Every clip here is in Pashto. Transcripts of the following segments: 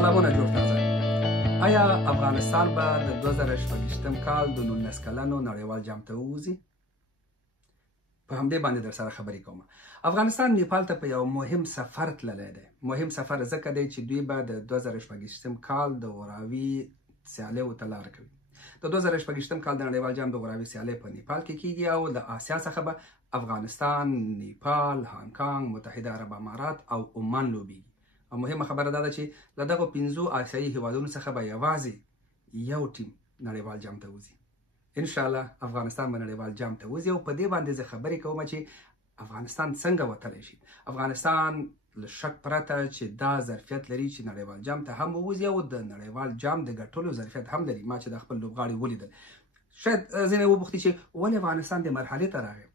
سلامونه جوړ تازه. آیا افغانستان به د 2018 کال د 19 کلنو نړیوال جام ته ووځي؟ په همدې باندې در سره خبرې کوم. افغانستان نیپال ته په یو مهم سفر تللی دی. مهم سفر ځکه دی چې دوی به د 2018 کال د غوراوي سیالیو ته لاره کوي. د 2018 کال د نړیوال جام د غوراوي سیالۍ په نیپال کې کیږي او د آسیا څخه به افغانستان، نیپال، هانګ، متحده عرب امارات او عمان لوبیږي. او مهمه خبره دا ده چې له دغو 5 آسیایي هیوادونو څخه به یوازې یو ټیم نړیوال جام ته وځي. ان شاء الله افغانستان به نړیوال جام ته وځي او په دې باندې زه خبرې کوم چې افغانستان څنګه وتلی شي. افغانستان له شک پرته چې دا ظرفیت لري چې نړیوال جام ته هم ووځي او د نړیوال جام د ګټلو ظرفیت هم لري. ما چې د خپل لوبغاړي ولیدل شاید ځینې وپوښتي چې ولې افغانستان د مرحلې ته راغی.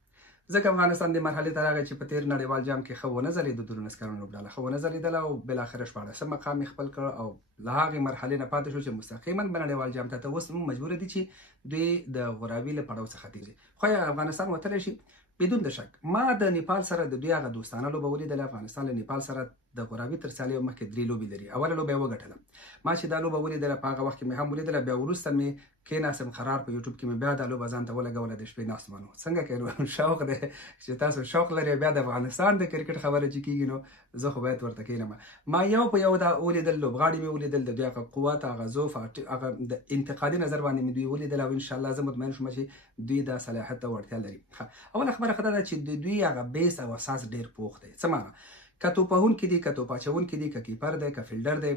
ځکه افغانستان د مرحلې ته راغی چې په تیر نړیوال جام کې ښه ونه ځلېده، د 19 کلونو لوبډله ښه ونه ځلېدله او بالاخره 14 مقام یې خپل کړ او له هغې مرحلې نه پاتې شو چې مستقیما به نړیوال جام ته اوس مجبوره دي چې دوی د غوراوي له پړاو څخه تېر شي. خو افغانستان وتلی شي بدون د شک. ما د نیپال سره د دوی هغه دوستانه لوبه ولیدله. افغانستان له نیپال سره د غوراوي تر سیالیو مخکې 3 لوبې لري. اوله لوبه یې وګټله. ما چې دا لوبه ولیدله په هغه وخت کې مې هم ولیدله. بیا وروسته مې کېناستم قرار په یوټیوب کې مې بیا دا لوبه ځان ته ولګوله. د شپې ناست منو څنګه کوي شوق دی چې تاسو شوق لرئ بیا د افغانستان د کرکټ خبره چې کېږي نو زه خو باید ورته کښېنم. ما یو په یو دا ولیدل، لوبغاړي مې ولیدل، د دوی هغه قوت، هغه ضعف، هغه د انتقادي نظر باندې مې دوی ولیدل او انشاءالله زه مطمئن شوم چې دوی دا صلاحیت ته وړتیا لري. اوله خبره ښه ده چې د دوی هغه بیس او اساس ډېر پوخ دی. څه معنی؟ که توپوهونکي دي، که توپاچوونکي دي، که کیپر دی، که فیلډر دی،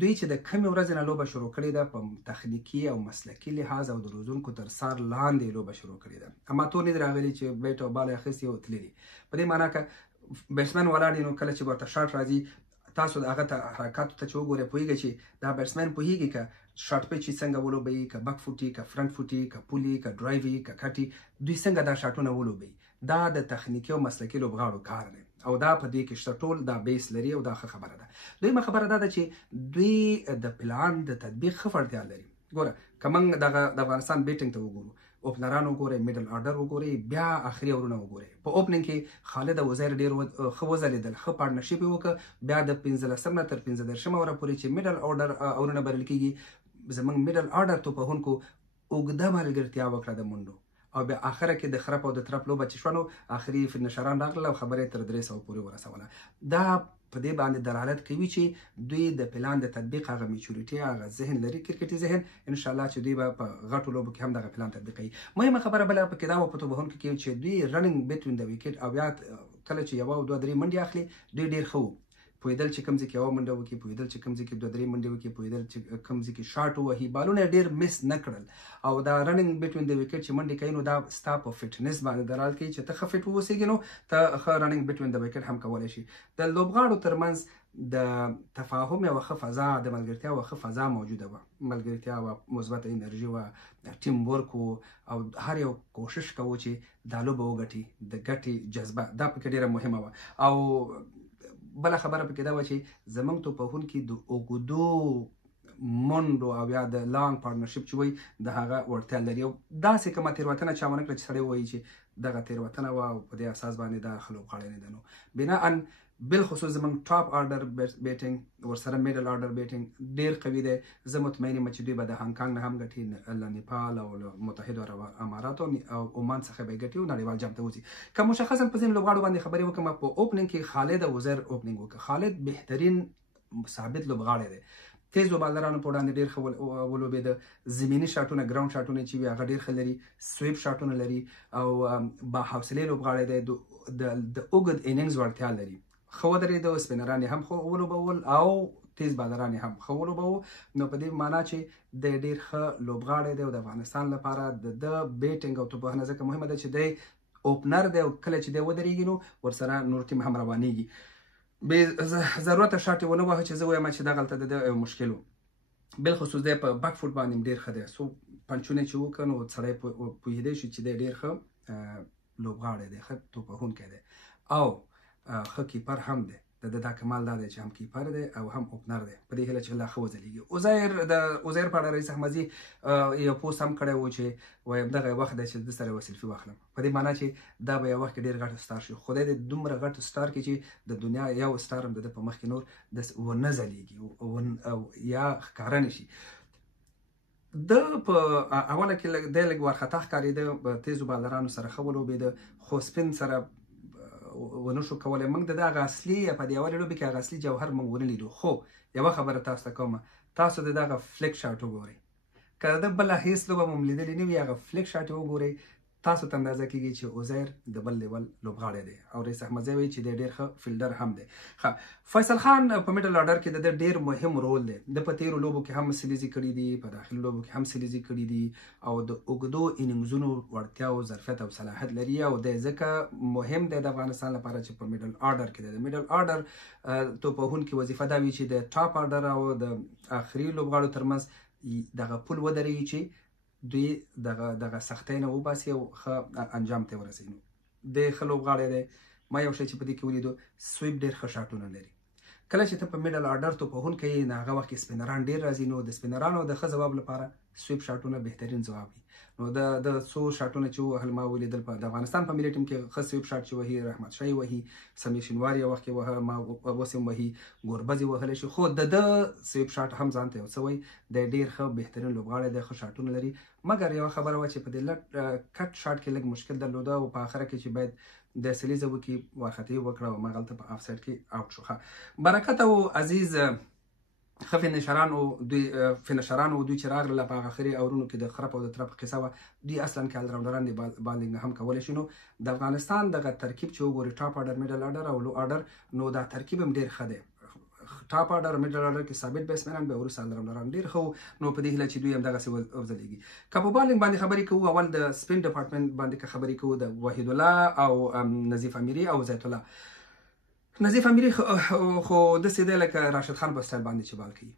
دوی چې د کمې ورځې نه لوبه شروع کړې ده په تخنیکي او مسلکي لحاظ او د روزونکو تر څار لاندې لوبه شروع کړې ده. اما تو نه دي راغلي چې بیټ او بال یې اخیستي او تللي. په دې معنا که بیټسمن ولاړ نو کله چې ورته شاټ راځي تاسو د هغه ته حرکاتو ته چې وګورئ پوهېږئ چې دا بیټسمن پوهېږي که شاټ پیچ یې څنګه ولوبوي، که بک فوټي، که فرنټ فوټي، که پولي، که ډرایوي، که کټي، دوی څنګه دا شاټونه ولوبوي. دا د تخنیکي او مسلکي لوبغاړو کار دی او دا په دې کې شته ټول دا بیس لري او دا ښه خبره ده. دویمه خبره دا ده چې دوی د پلان د تطبیق ښه وړتیا لري. ګوره که موږ د افغانستان بیټینګ ته وګورو، اوپنران وګورئ، میډل آرډر وګورئ، بیا آخري اورونه وګورئ. په اوپننګ کې خالد وزیر ډېر ښه وځلېدل، ښه پارټنرشپ یې وکړه. بیا د 15 نه تر 15 اوره پورې چې میډل آرډر اورونه بلل کېږي، زموږ میډل آرډر توپوهونکو اوږده ملګرتیا وکړه د منډو او بیا آخره کې د خرپ او د ترپ لوبه چې شوه نو آخري فنشران راغلل او خبره تر 300 پورې ورسوله. دا په دې باندې دلالت کوي چې دوی د پلان د تطبیق هغه میچورټي، هغه ذهن لري، کرکټي ذهن. ان شاء الله چې دوی به په غټو لوبو کې هم دغه پلان تطبیقوي. مهمه خبره بله پکې دا وه په توپوهونکو کې چې دوی رننګ بټوین د وکټ او بیا کله چې 1 او 2 3 منډې اخلي دوی ډېر ښه وو. پوهېدل چې کوم ځای کې 1 منډه وکړي، پوهېدل چې کوم ځای کې 2 3 منډې وکړي، پوهېدل چې کوم ځای کې شاټ ووهي، بالونه ډېر مس نه کړل. او دا رننګ بټوین د وکټ چې منډې کوي نو دا ستا په فټنس باندې دلالت کوي چې ته ښه فټ واوسېږي نو ته ښه رننګ بټوین د وکټ هم کولی شي. د لوبغاړو ترمنځ د تفاهم یوه ښه فضا، د ملګرتیا یوه ښه فضا موجوده وه. ملګرتیا وه، مثبته انرژي وه، ټیم ورک و او هر یو کوشش کوو چې دا لوبه وګټي. د ګټې جذبه دا پکې ډېره مهمه وه. او بله خبره پکې دا وه چې زموږ توپوهونکي د اوږدو منډو او یا د لانګ پارټنرشپ چې وایي د هغه وړتیا لري. او داسې کومه تېروتنه چا ونه کړه چې سړی ووایي چې دغه تېروتنه وه او په دې اساس باندې دا ښه لوبغاړی نه دی. نو بناءً بالخصوص زموږ ټاپ آرډر بیټینګ ورسره میډل آرډر بیټینګ ډېر قوي دی. زه مطمئن یم چې دوی به د هانګ نه هم ګټي، له نیپال او له متحده عرب اماراتو او عمان څخه به یې ګټي او نړیوال جام ته وځي. که مشخصا په ځینو لوبغاړو باندې خبرې وکړم، په اوپننګ کې خالد وزیر اوپننګ وکړه. خالد بهترین ثابت لوبغاړی دی. تیز لوبغاړو په وړاندې ډېر ښه ولوبېده. زمیني شاټونه، ګراوند شاټونه چې وي هغه ډېر ښه لري. سویپ شاټونه لري او باحوصلې لوبغاړی دی. د اوږد اننګز وړتیا لري. ښه ودرېده، سپینران یې هم ښه ولوبول او تیز بالران یې هم ښه ولوبوه. نو په دې معنا چې دی ډېر ښه لوبغاړی دی او د افغانستان لپاره د بیټینګ او توپوهنه ځکه مهمه ده چې دی اوپنر دی او کله چې دی ودرېږي نو ورسره نور ټیم هم روانېږي. بې ضرورته شاټ یې ونه وهه چې زه وایم چې دغلته د ده یو مشکل و. بالخصوص دی په بک فوټ باندې ډېر ښه دی. څو پنچونه چې وکړه نو سړی پوهېدی شي چې دی ډېر ښه لوبغاړی دی، ښه توپوهونکی دی او ښه کیپر هم دی. د دا کمال دا دی چې هم کیپر دی او هم اوپنر دی په دې هیله چې لا ښه وځلیږي. د عزیر په اړه رئیس احمدزي یو پوسټ هم کړی و چې وایم دغه وخت دی چې د سره یوه سیلفي واخلم، په دې معنا چې دا به یو وخت کې ډېر غټ سټار شي. خدای دې دومره غټ سټار کړي چې د دنیا یو سټار هم د ده په مخ کې نور ونه ځلیږي یا ښکاره نه شي. د په اوله کې دی لږ وارخطا ښکارېده، په تیزو بالرانو سره ښه ولوبېده، خو سپین سره ونه شو کولی. موږ د دغه اصلي په دې اولې لوبې کې هغه اصلي جوهر موږ ونه لیدو. خو یوه خبره تاسو ته کومه، تاسو د دغه فلیک شاټ وګورئ، که د بله هېڅ لوبه مو لیدلې نه وي هغه فلیک شاټ یې وګورئ، تاسو ته اندازه کېږي چې عزیر د بل لیول لوبغاړی دی او رئیس احمدزی وایي چې دی ډېر ښه فیلډر هم دی. فیصل خان په میډل آرډر کې د ده ډېر مهم رول دی. د په تېرو لوبو کې هم سلیزي کړي دي، په داخلي لوبو کې هم سلیزي کړي دي او د اوږدو اننګزونو وړتیا او ظرفیت او صلاحیت لري او دی ځکه مهم دی د افغانستان لپاره چې په میډل آرډر کې دی. د میډل آرډر توپوهونکي وظیفه دا وي چې د ټاپ آرډر او د آخري لوبغاړو ترمنځ دغه پل ودرېږي چې دوی دغه سختۍ نه وباسي او ښه انجام ته ورسوي. دی ښه لوبغاړی دی. ما یو شی چې په دې کې ولیدو، سویپ ډېر ښه شاټونه لري. کله چې ته په میډل آرډر توپوهونکی یې نو هغه وخت کې سپینران ډېر راځي، نو د سپینرانو د ښه ځواب لپاره سویپ شاټونه بهترین ځواب وي. نو د څو شاټونه چې ووهل ما ولیدل د افغانستان په ملي ټیم کې ښه سویپ شاټ چې وهي رحمت شاه وهي، سمیر شینوار یو وخت کې وهه، ما اوس هم وهي، ګوربز یې وهلی شي، خو د ده سویپ شاټ هم ځان ته یو څه وایي. دی ډېر ښه بهترین لوبغاړی دی، ښه شاټونه لري. مګر یوه خبره وه چې په دې کټ شاټ کې لږ مشکل درلوده او په آخره کې چې باید د سلیزه وکړي وارخطايي وکړه او هماغلته په آف سایډ کې آوټ شو. برکت او عزیز ښه فینشران او دوی چې راغلل په هغه اخري اورونو کې د خرپ او د ترپ قصه وه، دوی اصلا کې الراونډران دي، بالډینګ هم کولی شي. نو د افغانستان دغه ترکیب چې وګوري، ټاپ آرډر، میډل آرډر او لو آرډر، نو دا ترکیب هم ډېر ښه دی. ټاپ آرډر میډل آرډر کې ثابت بیټسمنان، بیا وروسته الراونډران ډېر ښه. نو په دې هیله چې دوی هم دغسې وځلیږي. که په بالینګ باندې خبرې کوو، اول د سپین ډپارټمنټ باندې که خبرې کوو، د وحید الله او نظیف امیري او زیت الله. نظیف امیري خو داسې دی لکه راشد خان په سټایل باندې چې بال کوي،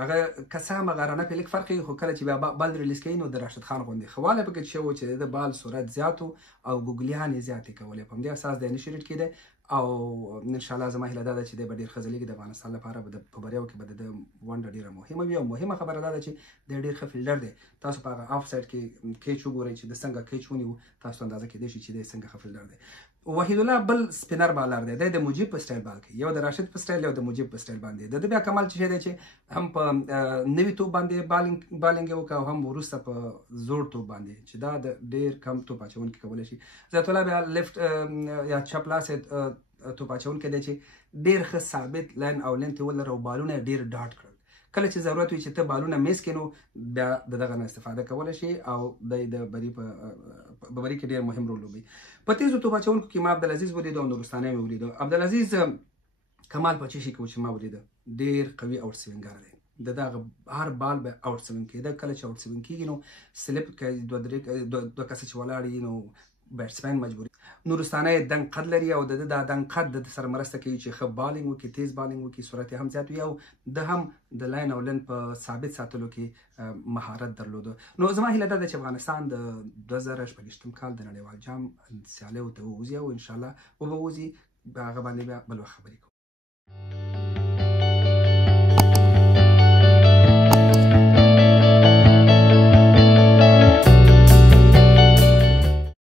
هغه که څه هم غرانه پې لږ فرق خو کله چې بیا بال ریلیز کوي نو د راشد خان غوندې ښه والی پکې شوی و چې د بال سرعت زیات و او ګوګلیانې زیاتې کولې. په همدې اساس دی نشي ریډ کېدی او انشاءالله زما هیله دا ده چې دی به ډېر ښه ځلیږي. د افغانستان لپاره به په بریاو کې به د ونډه ډېره مهمه وي او مهمه خبره دا ده چې دی ډېر ښه فیلډر دی. تاسو په هغه آف سایډ کې کیچ وګورئ چې د څنګه کیچ ونیو، تاسو اندازه کېدای شي چې دی څنګه ښه فیلډر دی. وحید الله بل سپینر بالر دی، دی د مجیب په سټایل بال کوي، یو د راشد په سټایل یو د مجیب په سټایل باندې. د ده بیا کمال چې دی چې هم په نوي توپ باندې بالینګ یې وکړه او هم وروسته په زوړ توپ باندې چې دا د ډېر کم توپ اچونکي کولی شي. زیت الله بیا لیفټ یا چپ لاس توپ اچونکی دی چې ډېر ښه ثابت لاین او لینت یې ولري او بالونه یې ډېر ډاټ کړل. کله چې ضرورت وي چې ته بالونه میس کړې نو بیا د دغه نه استفاده کولی شي او دی د بري په بري کې ډېر مهم رول لوبوي. په تیزو توپ اچونکو کې ما عبدالعزیز ولیدو او نورستاني مې ولیدو. عبدالعزیز کمال په چه شي کې چې ما ولیده، ډېر قوي اوټ سوینګر دی. د دغه هر بال به اوټ سوینګ کېده. کله چې اوټ سوینګ کېږي نو سلپ کوي، دوه کسه چې ولاړ وي نو بیټسمین مجبوري. نورستانه دنګ قد لري او د دا دنګ قد د سره مرسته کوي چې ښه بالینګ وکړي، تیز بالینګ وکړي، سرعت هم زیات وي او د هم د لاین او لین په ثابت ساتلو کې مهارت درلوده. نو زما هیله دا ده چې افغانستان د 2026 کال د نړیوال جام سیالیو ته ووځي او انشاءالله وبه وځي. هغه باندې بیا بل وخت خبرې کوو.